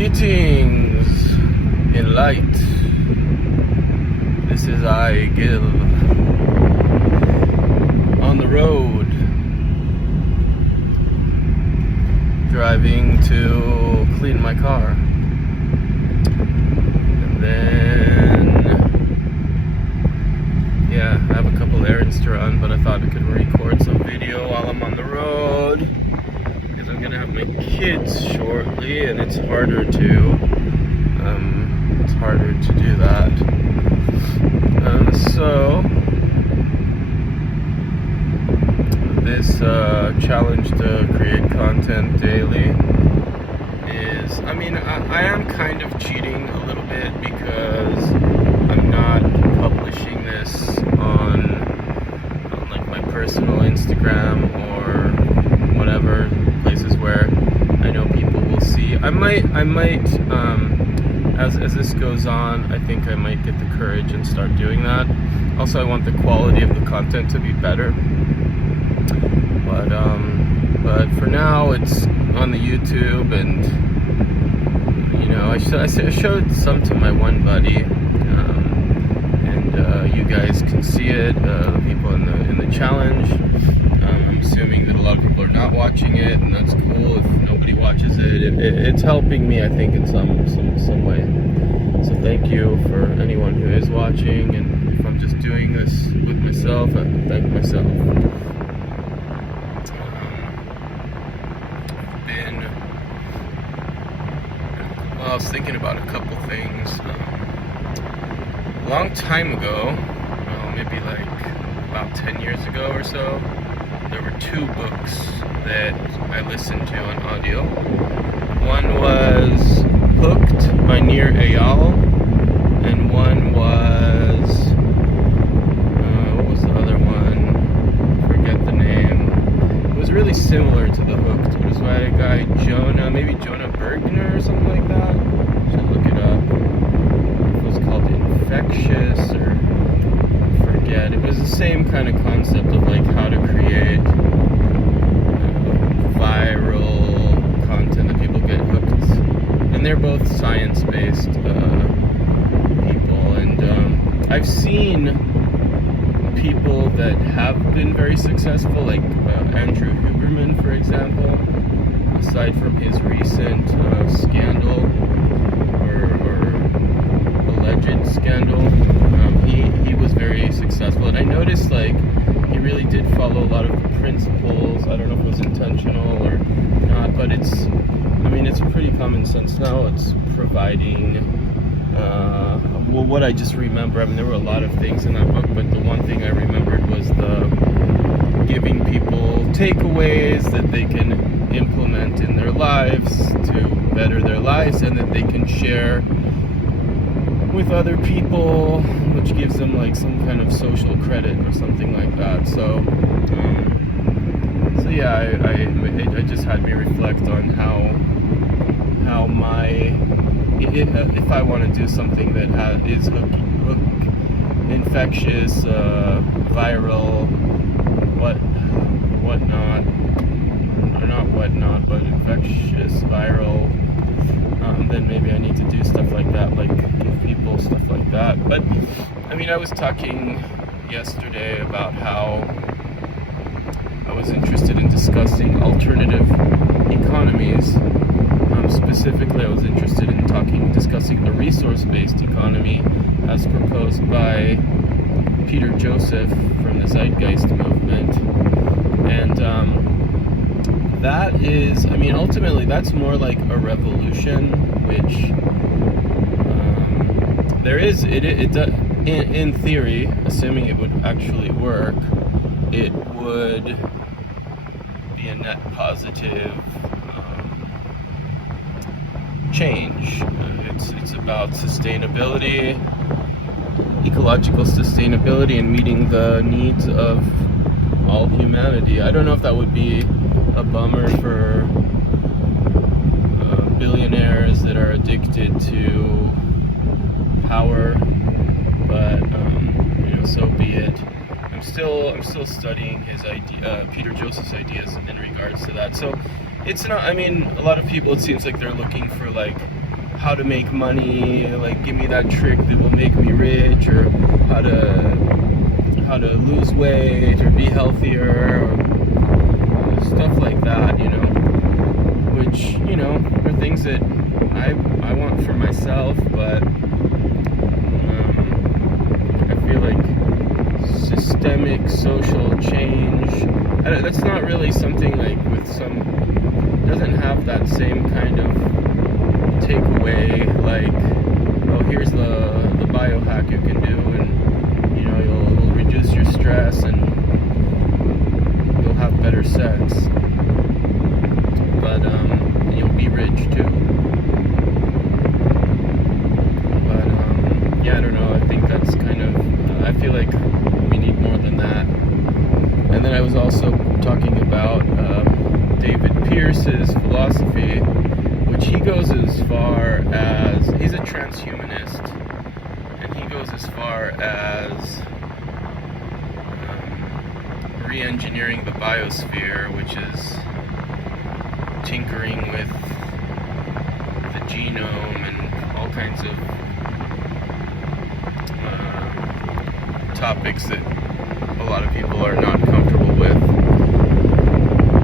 Greetings in light. This is I Gil on the road, driving to clean my car, and then I have a couple errands to run, but I thought I could record some video while I'm on the road, because I'm gonna have my kids shortly, and it's harder to do that. So this challenge to create content daily is, I am kind of cheating a little bit, because I'm not publishing this on like my personal Instagram or whatever places where I know people will see. I might as this goes on, I think I might get the courage and start doing that. Also, I want the quality of the content to be better. But for now, it's on the YouTube, and I showed some to my one buddy, and you guys can see it. People in the challenge. I'm assuming that a lot of people are not watching it, and that's cool. If nobody watches it, it's helping me, I think, in some way. So thank you for anyone who is watching, and if I'm just doing this with myself, I thank myself. I was thinking about a couple things. A long time ago, maybe like about 10 years ago or so, there were two books that I listened to on audio. One was Hooked by Nir Eyal, and one was, what was the other one? I forget the name. It was really similar to the Hooked, but it was by a guy, maybe Jonah Bergner or something like that. I should look it up. It was called Infectious, or I forget. It was the same kind of concept of like how to create viral content that people get hooked. And they're both science-based people, and I've seen people that have been very successful, like Andrew Huberman, for example. Aside from his recent scandal, or alleged scandal, he was very successful, and I noticed like he really did follow a lot of the principles. I don't know if it was intentional or not, but it's pretty common sense now. It's providing, what I just remember, there were a lot of things in that book, but the one thing I remembered was the giving people takeaways that they can implement in their lives to better their lives, and that they can share with other people, which gives them like some kind of social credit or something like that. So it just had me reflect on how if I want to do something that is infectious, viral, but infectious, viral, then maybe I need to do stuff like that, like give people stuff like that. But I was talking yesterday about how I was interested in discussing alternative economies. Specifically, I was interested in discussing the resource-based economy as proposed by Peter Joseph from the Zeitgeist movement. And that is, ultimately, that's more like a revolution, which there is, in theory, assuming it would actually work, it would be a net positive change. It's about sustainability, ecological sustainability, and meeting the needs of all humanity. I don't know if that would be a bummer for billionaires that are addicted to power, but so be it. I'm still studying his idea, Peter Joseph's ideas in regards to that. So it's not, a lot of people, it seems like they're looking for like how to make money, like give me that trick that will make me rich, or how to lose weight or be healthier, or stuff like that, which, are things that I want for myself, but I feel like systemic social change, that's not really something like doesn't have that same kind of takeaway, like, oh, here's the biohack you can do, and you'll reduce your stress and you'll have better sex, but you'll be rich too. But yeah, I don't know, I think that's kind of, I feel like we need more than that. And then I was also talking about David Pearce's philosophy, which he goes as far as, he's a transhumanist, and he goes as far as re-engineering the biosphere, which is tinkering with the genome and all kinds of topics that a lot of people are not comfortable with.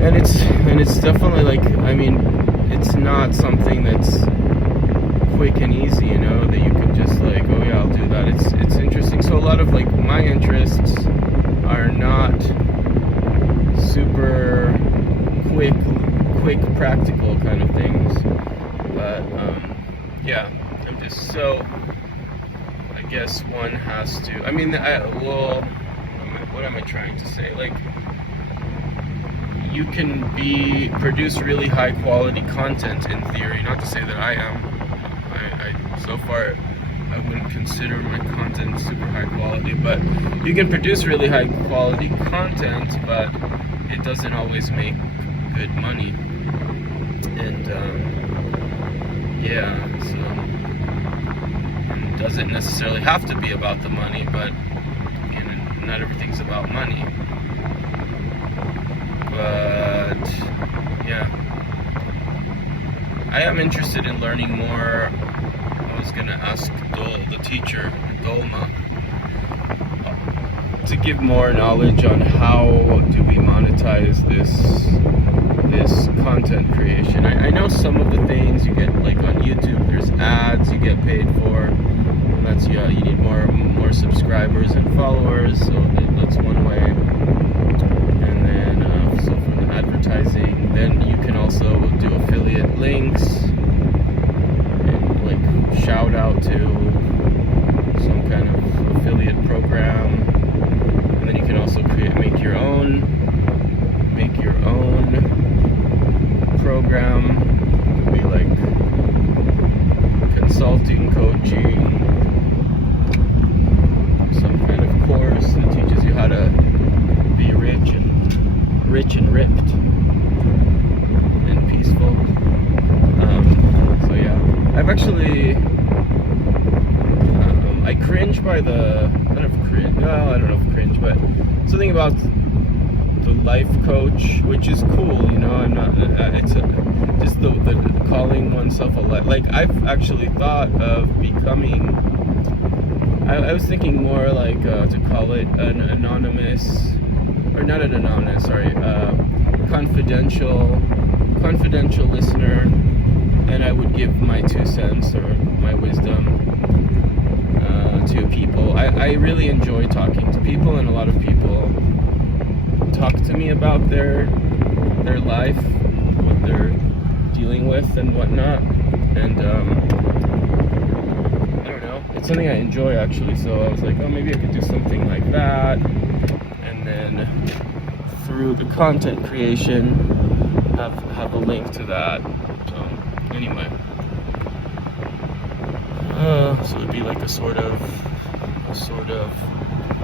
And it's definitely like, it's not something that's quick and easy, that you can just like, oh yeah, I'll do that. It's interesting. So a lot of like my interests are not super quick practical kind of things, but yeah, I'm just so, I guess one has to, what am I trying to say? Like, you can produce really high quality content in theory. Not to say that I am. I so far I wouldn't consider my content super high quality, but you can produce really high quality content, but it doesn't always make good money. And yeah, so it doesn't necessarily have to be about the money, but not everything's about money. But yeah, I am interested in learning more. I was gonna ask the teacher, Dolma, to give more knowledge on how do we monetize this content creation. I know some of the things you get, like on YouTube, there's ads you get paid for, and that's, yeah, you need more subscribers and followers, so that's one way. And then so from the advertising, then you can also do affiliate links and like shout out to some kind of affiliate program. And then you can also make your own program. It could be like consulting, coaching, some kind of course that teaches you how to be rich and ripped and peaceful. So yeah, I've actually I cringe by the, I don't know if cringe, but something about the life coach, which is cool, I'm not, it's just the calling oneself a life, like I've actually thought of becoming, I was thinking more like to call it an anonymous, or not an anonymous, sorry, confidential listener, and I would give my 2 cents or my wisdom to people. I really enjoy talking to people, and a lot of people talk to me about their life, what they're dealing with and whatnot, and I don't know, it's something I enjoy actually, so I was like, oh, maybe I could do something like that, and then through the content creation have a link to that. So anyway, so it'd be like a sort of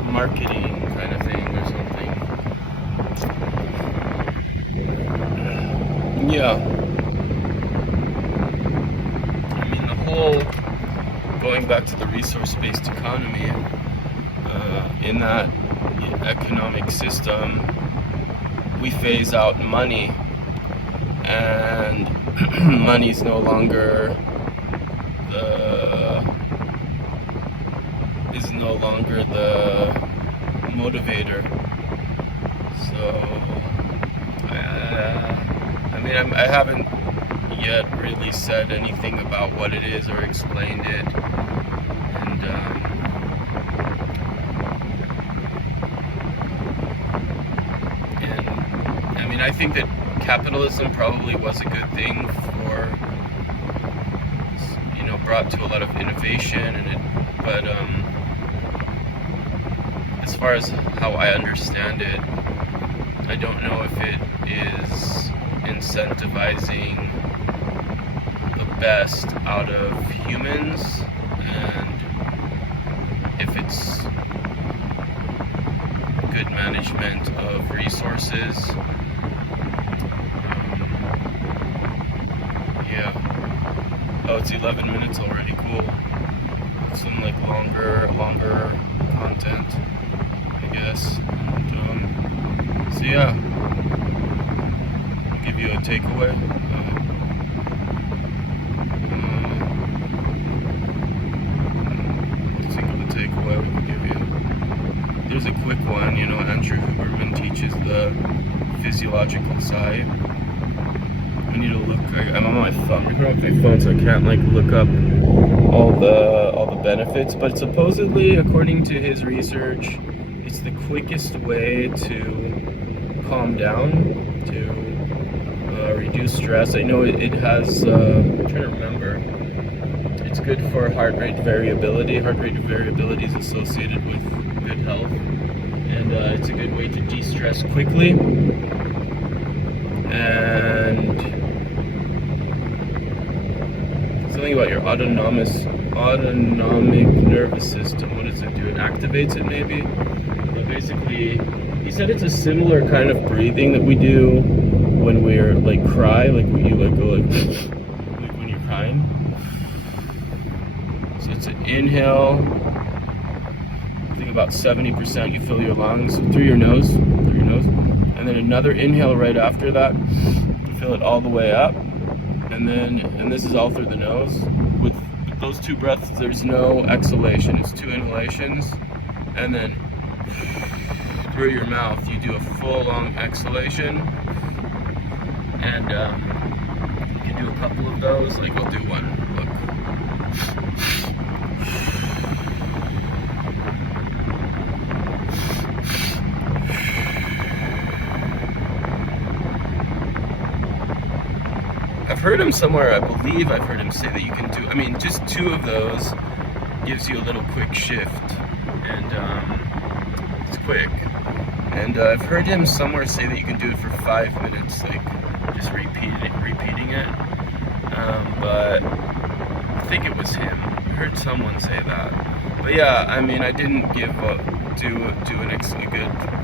marketing kind of thing or something. Yeah, the whole, going back to the resource-based economy, in that economic system, we phase out money, and money's no longer no longer the motivator. So I mean, I haven't yet really said anything about what it is or explained it, and I mean, I think that capitalism probably was a good thing for, you know, brought to a lot of innovation, but as far as how I understand it, I don't know if it is incentivizing the best out of humans, and if it's good management of resources. Yeah. Oh, it's 11 minutes already. Cool. Some like longer content, I guess. And, so yeah, I'll give you a takeaway. Let's think of a takeaway we can give you. There's a quick one. You know, Andrew Huberman teaches the physiological side. I need to look. I'm on my phone. I'm on my phone, so I can't like look up all the benefits. But supposedly, according to his research, it's the quickest way to calm down, to reduce stress. I know it has. I'm trying to remember. It's good for heart rate variability. Heart rate variability is associated with good health, and it's a good way to de-stress quickly. And something about your autonomic nervous system. What does it do? It activates it, maybe. But basically, he said it's a similar kind of breathing that we do when we're like cry, like when you like go like when you're crying. So it's an inhale. I think about 70% you fill your lungs through your nose, and then another inhale right after that. You fill it all the way up, and this is all through the nose. With those two breaths, there's no exhalation. It's two inhalations, and then through your mouth, you do a full long exhalation. And you can do a couple of those. Like I'll do one. Look. I've heard him somewhere, I believe I've heard him say that you can do, I mean, just two of those gives you a little quick shift, and it's quick. And I've heard him somewhere say that you can do it for 5 minutes, like just repeating it. But I think it was him. I heard someone say that. But yeah, I mean, I didn't do a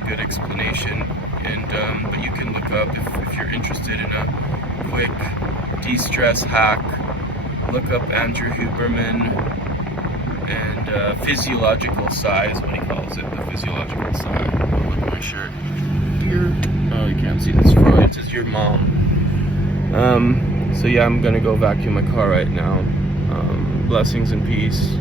good explanation, and but you can look up if you're interested in a quick de-stress hack. Look up Andrew Huberman, and physiological sigh is what he calls it, the physiological sigh. Oh, look at my shirt. Here. Oh, you can't see this photo. It says your mom. So yeah, I'm gonna go vacuum my car right now. Blessings and peace.